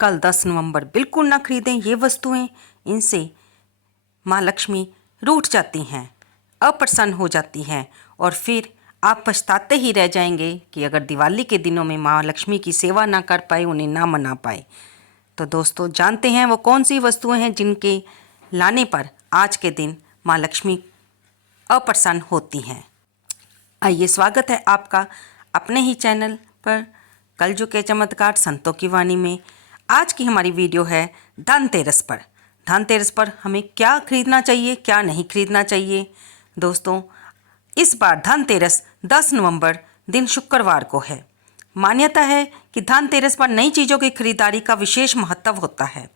कल 10 नवंबर बिल्कुल ना खरीदें ये वस्तुएं। इनसे माँ लक्ष्मी रूठ जाती हैं, अप्रसन्न हो जाती हैं और फिर आप पछताते ही रह जाएंगे कि अगर दिवाली के दिनों में माँ लक्ष्मी की सेवा ना कर पाए, उन्हें ना मना पाए। तो दोस्तों, जानते हैं वो कौन सी वस्तुएं हैं जिनके लाने पर आज के दिन माँ लक्ष्मी अप्रसन्न होती हैं। आइए, स्वागत है आपका अपने ही चैनल पर कलयुग के चमत्कार संतों की वाणी में। आज की हमारी वीडियो है धनतेरस पर। धनतेरस पर हमें क्या खरीदना चाहिए, क्या नहीं खरीदना चाहिए। दोस्तों, इस बार धनतेरस 10 नवंबर दिन शुक्रवार को है। मान्यता है कि धनतेरस पर नई चीज़ों की खरीदारी का विशेष महत्व होता है।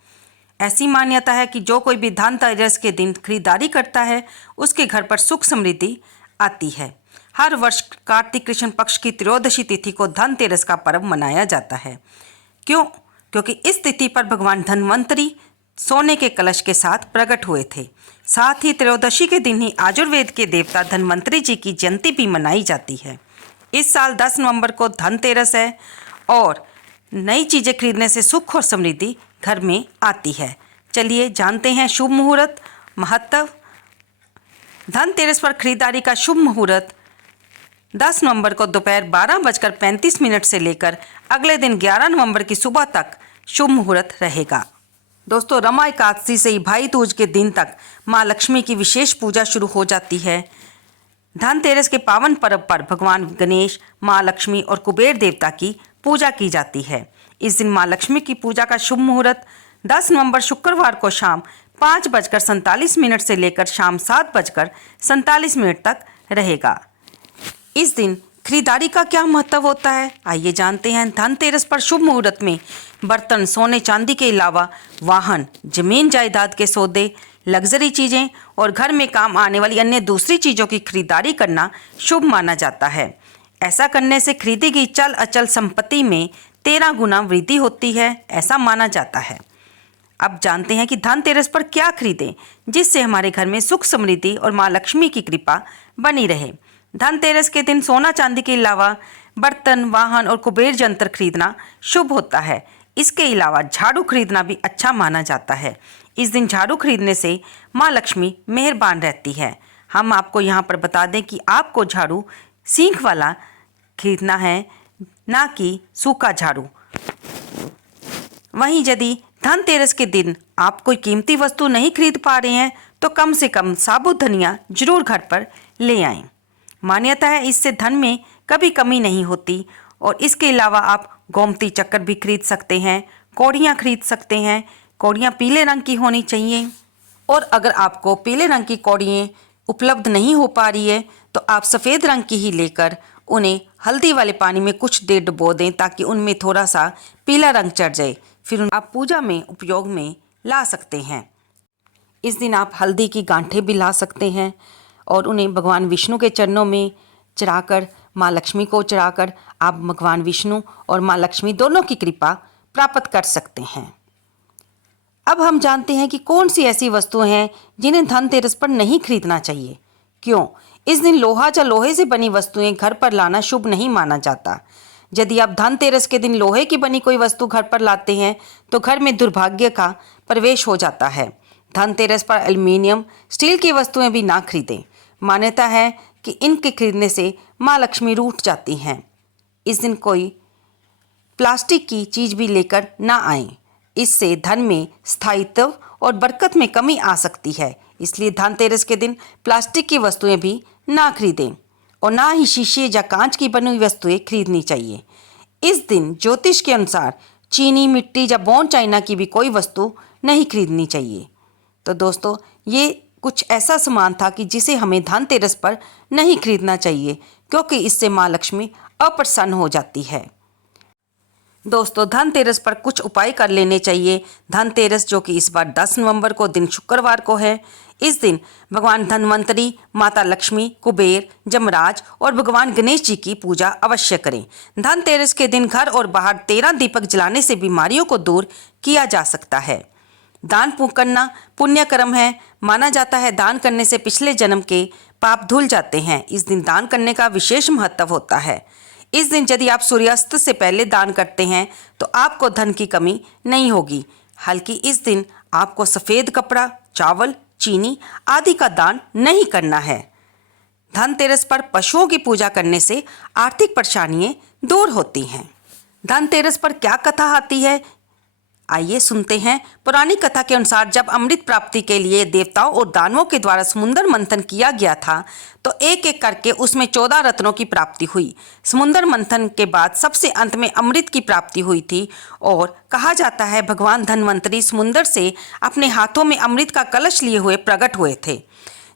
ऐसी मान्यता है कि जो कोई भी धनतेरस के दिन खरीदारी करता है, उसके घर पर सुख समृद्धि आती है। हर वर्ष कार्तिक कृष्ण पक्ष की त्रयोदशी तिथि को धनतेरस का पर्व मनाया जाता है। क्यों? क्योंकि इस तिथि पर भगवान धन्वंतरी सोने के कलश के साथ प्रकट हुए थे। साथ ही त्रयोदशी के दिन ही आयुर्वेद के देवता धन्वंतरी जी की जयंती भी मनाई जाती है। इस साल 10 नवंबर को धनतेरस है और नई चीज़ें खरीदने से सुख और समृद्धि घर में आती है। चलिए जानते हैं शुभ मुहूर्त महत्व। धनतेरस पर खरीदारी का शुभ मुहूर्त 10 नवंबर को दोपहर 12:35 से लेकर अगले दिन 11 नवंबर की सुबह तक शुभ मुहूर्त रहेगा। दोस्तों, रमा एकादशी से ही भाई दूज के दिन तक माँ लक्ष्मी की विशेष पूजा शुरू हो जाती है। धनतेरस के पावन पर्व पर भगवान गणेश, माँ लक्ष्मी और कुबेर देवता की पूजा की जाती है। इस दिन माँ लक्ष्मी की पूजा का शुभ मुहूर्त 10 नवंबर शुक्रवार को शाम 5:47 से लेकर शाम 7:47 तक रहेगा। इस दिन खरीदारी का क्या महत्व होता है, आइए जानते हैं। धनतेरस पर शुभ मुहूर्त में बर्तन, सोने चांदी के अलावा वाहन, जमीन जायदाद के सौदे, लग्जरी चीज़ें और घर में काम आने वाली अन्य दूसरी चीज़ों की खरीदारी करना शुभ माना जाता है। ऐसा करने से खरीदी गई चल अचल संपत्ति में 13 गुना वृद्धि होती है, ऐसा माना जाता है। अब जानते हैं कि धनतेरस पर क्या खरीदें जिससे हमारे घर में सुख समृद्धि और माँ लक्ष्मी की कृपा बनी रहे। धनतेरस के दिन सोना चांदी के अलावा बर्तन, वाहन और कुबेर यंत्र खरीदना शुभ होता है। इसके अलावा झाड़ू खरीदना भी अच्छा माना जाता है। इस दिन झाड़ू खरीदने से माँ लक्ष्मी मेहरबान रहती है। हम आपको यहाँ पर बता दें कि आपको झाड़ू सींग वाला खरीदना है, ना कि सूखा झाड़ू। वहीं यदि धनतेरस के दिन आप कोई कीमती वस्तु नहीं खरीद पा रहे हैं तो कम से कम साबुत धनिया जरूर घर पर ले आएं। मान्यता है इससे धन में कभी कमी नहीं होती। और इसके अलावा आप गोमती चक्कर भी खरीद सकते हैं, कौड़ियाँ खरीद सकते हैं। कौड़ियाँ पीले रंग की होनी चाहिए और अगर आपको पीले रंग की कौड़ियाँ उपलब्ध नहीं हो पा रही है तो आप सफ़ेद रंग की ही लेकर उन्हें हल्दी वाले पानी में कुछ देर डुबो दें ताकि उनमें थोड़ा सा पीला रंग चढ़ जाए। फिर आप पूजा में उपयोग में ला सकते हैं। इस दिन आप हल्दी की गांठें भी ला सकते हैं और उन्हें भगवान विष्णु के चरणों में चढ़ाकर, माँ लक्ष्मी को चढ़ाकर आप भगवान विष्णु और माँ लक्ष्मी दोनों की कृपा प्राप्त कर सकते हैं। अब हम जानते हैं कि कौन सी ऐसी वस्तुएं हैं जिन्हें धनतेरस पर नहीं खरीदना चाहिए। क्यों? इस दिन लोहा या लोहे से बनी वस्तुएं घर पर लाना शुभ नहीं माना जाता। यदि आप धनतेरस के दिन लोहे की बनी कोई वस्तु घर पर लाते हैं तो घर में दुर्भाग्य का प्रवेश हो जाता है। धनतेरस पर एल्युमिनियम, स्टील की वस्तुएं भी ना खरीदें। मान्यता है कि इनके खरीदने से माँ लक्ष्मी रूठ जाती हैं। इस दिन कोई प्लास्टिक की चीज़ भी लेकर ना आएं। इससे धन में स्थायित्व और बरकत में कमी आ सकती है। इसलिए धनतेरस के दिन प्लास्टिक की वस्तुएं भी ना खरीदें और ना ही शीशे या कांच की बनी हुई वस्तुएं खरीदनी चाहिए। इस दिन ज्योतिष के अनुसार चीनी, मिट्टी या बोन चाइना की भी कोई वस्तु नहीं खरीदनी चाहिए। तो दोस्तों, ये कुछ ऐसा सामान था कि जिसे हमें धनतेरस पर नहीं खरीदना चाहिए क्योंकि इससे माँ लक्ष्मी अप्रसन्न हो जाती है। दोस्तों, धनतेरस पर कुछ उपाय कर लेने चाहिए। धनतेरस जो कि इस बार 10 नवंबर को दिन शुक्रवार को है, इस दिन भगवान धन्वंतरी, माता लक्ष्मी, कुबेर, जमराज और भगवान गणेश जी की पूजा अवश्य करें। धनतेरस के दिन घर और बाहर 13 दीपक जलाने से बीमारियों को दूर किया जा सकता है। दान करना पुण्य कर्म है। माना जाता है दान करने से पिछले जन्म के पाप धुल जाते हैं। इस दिन दान करने का विशेष महत्व होता है। इस दिन यदि आप सूर्यास्त से पहले दान करते हैं तो आपको धन की कमी नहीं होगी। हालांकि इस दिन आपको सफ़ेद कपड़ा, चावल, चीनी आदि का दान नहीं करना है। धनतेरस पर पशुओं की पूजा करने से आर्थिक परेशानियां दूर होती हैं। धनतेरस पर क्या कथा आती है, आइए सुनते हैं। पुरानी कथा के अनुसार जब अमृत प्राप्ति के लिए देवताओं और दानवों के द्वारा समुद्र मंथन किया गया था तो एक एक करके उसमें 14 रत्नों की प्राप्ति हुई। समुद्र मंथन के बाद सबसे अंत में अमृत की प्राप्ति हुई थी और कहा जाता है भगवान धन्वंतरी समुद्र से अपने हाथों में अमृत का कलश लिए हुए प्रकट हुए थे।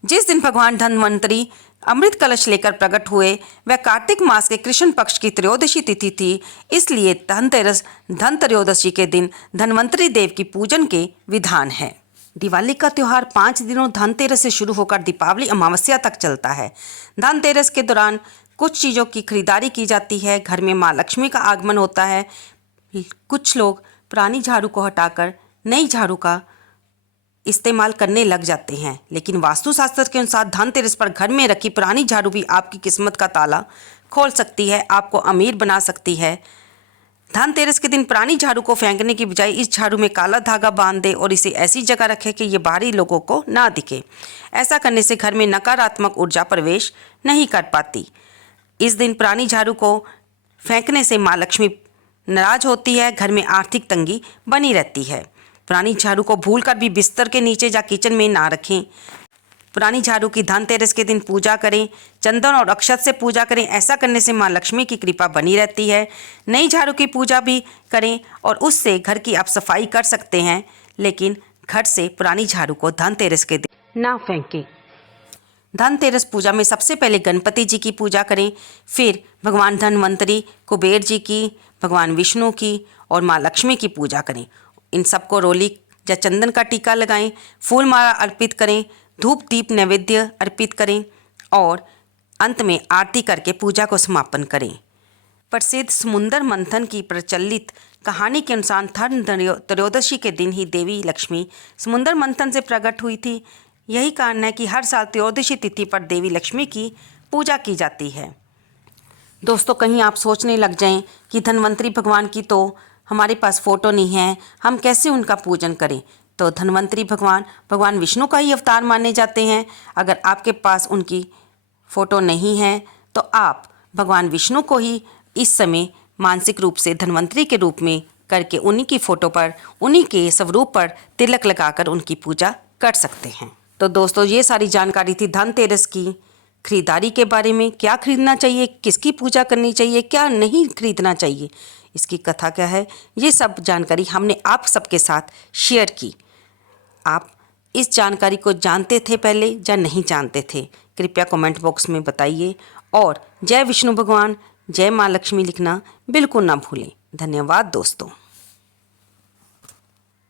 जिस दिन भगवान धन्वंतरी अमृत कलश लेकर प्रकट हुए वह कार्तिक मास के कृष्ण पक्ष की त्रयोदशी तिथि थी। इसलिए धनत्रयोदशी के दिन धन्वंतरी देव की पूजन के विधान है। दिवाली का त्यौहार 5 दिनों धनतेरस से शुरू होकर दीपावली अमावस्या तक चलता है। धनतेरस के दौरान कुछ चीज़ों की खरीदारी की जाती है। घर में माँ लक्ष्मी का आगमन होता है। कुछ लोग पुरानी झाड़ू को हटाकर नई झाड़ू का इस्तेमाल करने लग जाते हैं, लेकिन वास्तुशास्त्र के अनुसार धनतेरस पर घर में रखी पुरानी झाड़ू भी आपकी किस्मत का ताला खोल सकती है, आपको अमीर बना सकती है। धनतेरस के दिन पुरानी झाड़ू को फेंकने की बजाय इस झाड़ू में काला धागा बांध दे और इसे ऐसी जगह रखें कि ये बाहरी लोगों को ना दिखे। ऐसा करने से घर में नकारात्मक ऊर्जा प्रवेश नहीं कर पाती। इस दिन पुरानी झाड़ू को फेंकने से माँ लक्ष्मी नाराज होती है, घर में आर्थिक तंगी बनी रहती है। पुरानी झाड़ू को भूलकर भी बिस्तर के नीचे या किचन में ना रखें। पुरानी झाड़ू की धनतेरस के दिन पूजा करें, चंदन और अक्षत से पूजा करें। ऐसा करने से माँ लक्ष्मी की कृपा बनी रहती है। नई झाड़ू की पूजा भी करें और उससे घर की आप सफाई कर सकते हैं, लेकिन घर से पुरानी झाड़ू को धनतेरस के दिन ना फेंकें। धनतेरस पूजा में सबसे पहले गणपति जी की पूजा करें, फिर भगवान धन्वंतरी, कुबेर जी की, भगवान विष्णु की और माँ लक्ष्मी की पूजा करें। इन सबको रोली या चंदन का टीका लगाएं, फूल माला अर्पित करें, धूप दीप नैवेद्य अर्पित करें और अंत में आरती करके पूजा को समापन करें। प्रसिद्ध समुद्र मंथन की प्रचलित कहानी के अनुसार धनत्रयोदशी के दिन ही देवी लक्ष्मी समुद्र मंथन से प्रकट हुई थी। यही कारण है कि हर साल त्रयोदशी तिथि पर देवी लक्ष्मी की पूजा की जाती है। दोस्तों, कहीं आप सोचने लग जाएं कि धन्वंतरी भगवान की तो हमारे पास फ़ोटो नहीं है, हम कैसे उनका पूजन करें। तो धन्वंतरी भगवान विष्णु का ही अवतार माने जाते हैं। अगर आपके पास उनकी फ़ोटो नहीं है तो आप भगवान विष्णु को ही इस समय मानसिक रूप से धन्वंतरी के रूप में करके उन्हीं की फ़ोटो पर, उन्हीं के स्वरूप पर तिलक लगाकर उनकी पूजा कर सकते हैं। तो दोस्तों, ये सारी जानकारी थी धनतेरस की खरीदारी के बारे में। क्या खरीदना चाहिए, किसकी पूजा करनी चाहिए, क्या नहीं खरीदना चाहिए, इसकी कथा क्या है, ये सब जानकारी हमने आप सबके साथ शेयर की। आप इस जानकारी को जानते थे पहले या नहीं जानते थे, कृपया कमेंट बॉक्स में बताइए और जय विष्णु भगवान, जय माँ लक्ष्मी लिखना बिल्कुल ना भूलें। धन्यवाद दोस्तों।